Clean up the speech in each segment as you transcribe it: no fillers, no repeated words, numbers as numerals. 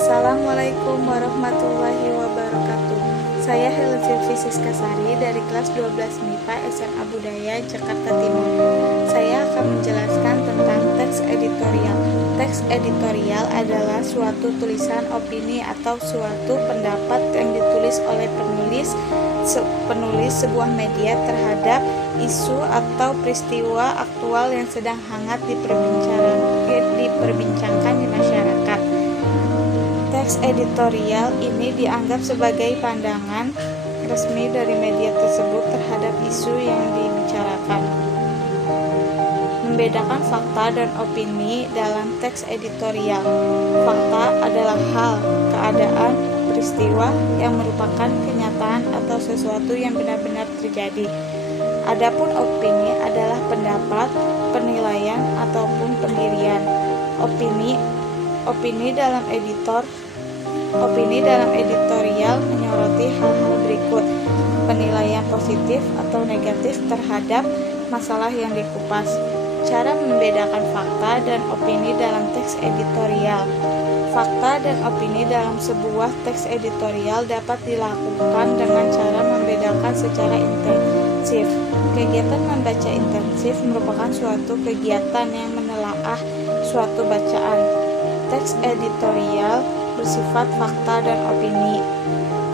Assalamualaikum warahmatullahi wabarakatuh. Saya Helen Silvi Siskasari dari kelas 12 MIPA SMA Budaya Jakarta Timur. Saya akan menjelaskan tentang teks editorial. Teks editorial adalah suatu tulisan opini atau suatu pendapat yang ditulis oleh penulis sebuah media terhadap isu atau peristiwa aktual yang sedang hangat diperbincangkan di masyarakat. Teks editorial ini dianggap sebagai pandangan resmi dari media tersebut terhadap isu yang dibicarakan. Membedakan fakta dan opini dalam teks editorial. Fakta adalah hal, keadaan, peristiwa yang merupakan kenyataan atau sesuatu yang benar-benar terjadi. Adapun opini adalah pendapat, penilaian, ataupun pendirian. Opini dalam editorial menyoroti hal-hal berikut: penilaian positif atau negatif terhadap masalah yang dikupas. Cara membedakan fakta dan opini dalam teks editorial. Fakta dan opini dalam sebuah teks editorial dapat dilakukan dengan cara membedakan secara intensif. Kegiatan membaca intensif merupakan suatu kegiatan yang menelaah suatu bacaan. Teks editorial bersifat fakta dan opini,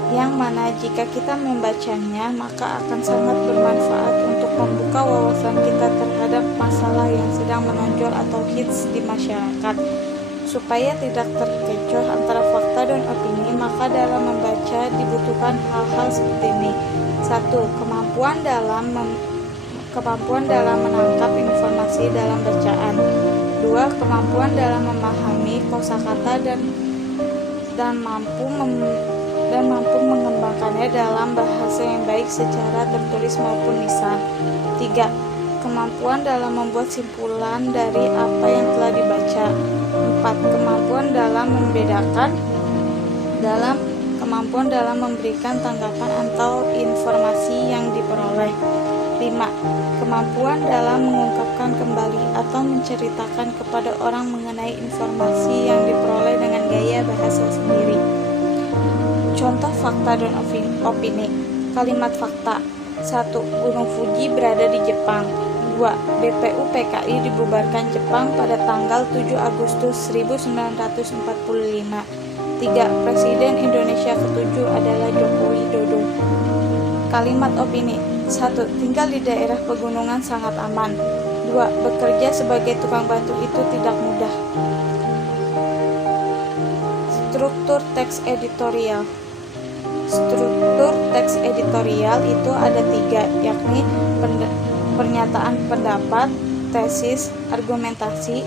yang mana jika kita membacanya maka akan sangat bermanfaat untuk membuka wawasan kita terhadap masalah yang sedang menonjol atau hits di masyarakat. Supaya tidak terkecoh antara fakta dan opini, maka dalam membaca dibutuhkan hal-hal seperti ini. 1. Kemampuan dalam menangkap informasi dalam bacaan. 2. Kemampuan dalam memahami kosakata dan mampu mengembangkannya dalam bahasa yang baik secara tertulis maupun lisan. 3. Kemampuan dalam membuat simpulan dari apa yang telah dibaca. 4. Kemampuan dalam membedakan kemampuan dalam memberikan tanggapan atau informasi yang diperoleh. 5. Kemampuan dalam mengungkapkan kembali atau menceritakan kepada orang mengenai informasi yang diperoleh dengan gaya bahasa sendiri. Contoh fakta dan opini. Kalimat fakta. 1. Gunung Fuji berada di Jepang. 2. BPU PKI dibubarkan Jepang pada tanggal 7 Agustus 1945. 3. Presiden Indonesia ke-7 adalah Joko Widodo. Kalimat opini. 1. Tinggal di daerah pegunungan sangat aman. 2. Bekerja sebagai tukang batu itu tidak mudah. Struktur teks editorial. Struktur teks editorial itu ada 3, yakni pernyataan pendapat, tesis, argumentasi,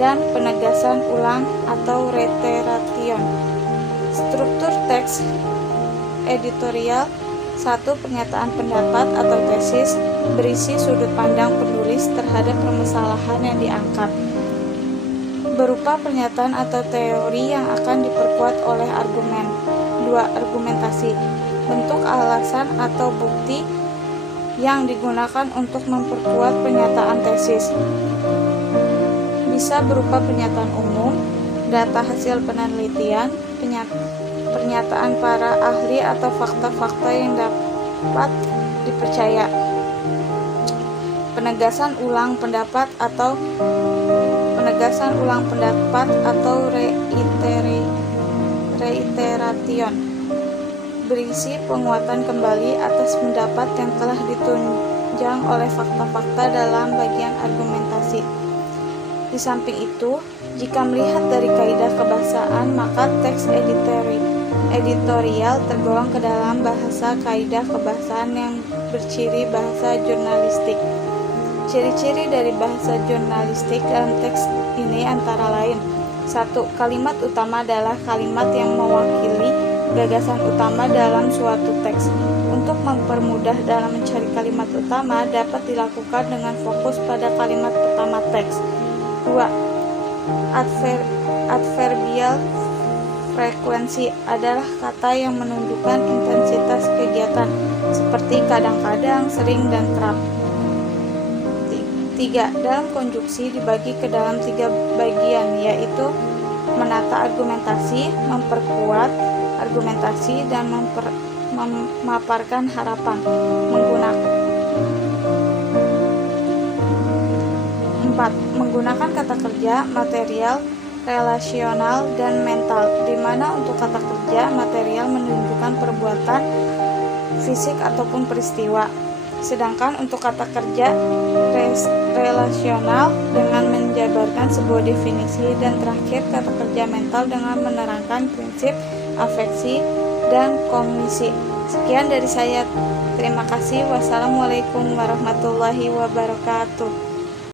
dan penegasan ulang atau reiteration. Struktur teks editorial. 1. Pernyataan pendapat atau tesis berisi sudut pandang penulis terhadap permasalahan yang diangkat, berupa pernyataan atau teori yang akan diperkuat oleh argumen. 2. Argumentasi. Bentuk alasan atau bukti yang digunakan untuk memperkuat pernyataan tesis. Bisa berupa pernyataan umum, data hasil penelitian, pernyataan para ahli atau fakta-fakta yang dapat dipercaya. Penegasan ulang pendapat atau reiteration berisi penguatan kembali atas pendapat yang telah ditunjang oleh fakta-fakta dalam bagian argumentasi. Di samping itu, jika melihat dari kaidah kebahasaan, maka teks editorial tergolong ke dalam bahasa kaidah kebahasaan yang berciri bahasa jurnalistik. Ciri-ciri dari bahasa jurnalistik dalam teks ini antara lain: 1. Kalimat utama adalah kalimat yang mewakili gagasan utama dalam suatu teks. Untuk mempermudah dalam mencari kalimat utama dapat dilakukan dengan fokus pada kalimat pertama teks. 2. Adverbial frekuensi adalah kata yang menunjukkan intensitas kegiatan, seperti kadang-kadang, sering, dan kerap. 3. Dalam konjuksi dibagi ke dalam 3 bagian, yaitu menata argumentasi, memperkuat argumentasi, dan memaparkan harapan. Menggunakan kata kerja, material, relasional, dan mental, di mana untuk kata kerja, material menunjukkan perbuatan fisik ataupun peristiwa. Sedangkan untuk kata kerja relasional dengan menjabarkan sebuah definisi, dan terakhir kata kerja mental dengan menerangkan prinsip, afeksi, dan kognisi. Sekian dari saya. Terima kasih. Wassalamualaikum warahmatullahi wabarakatuh.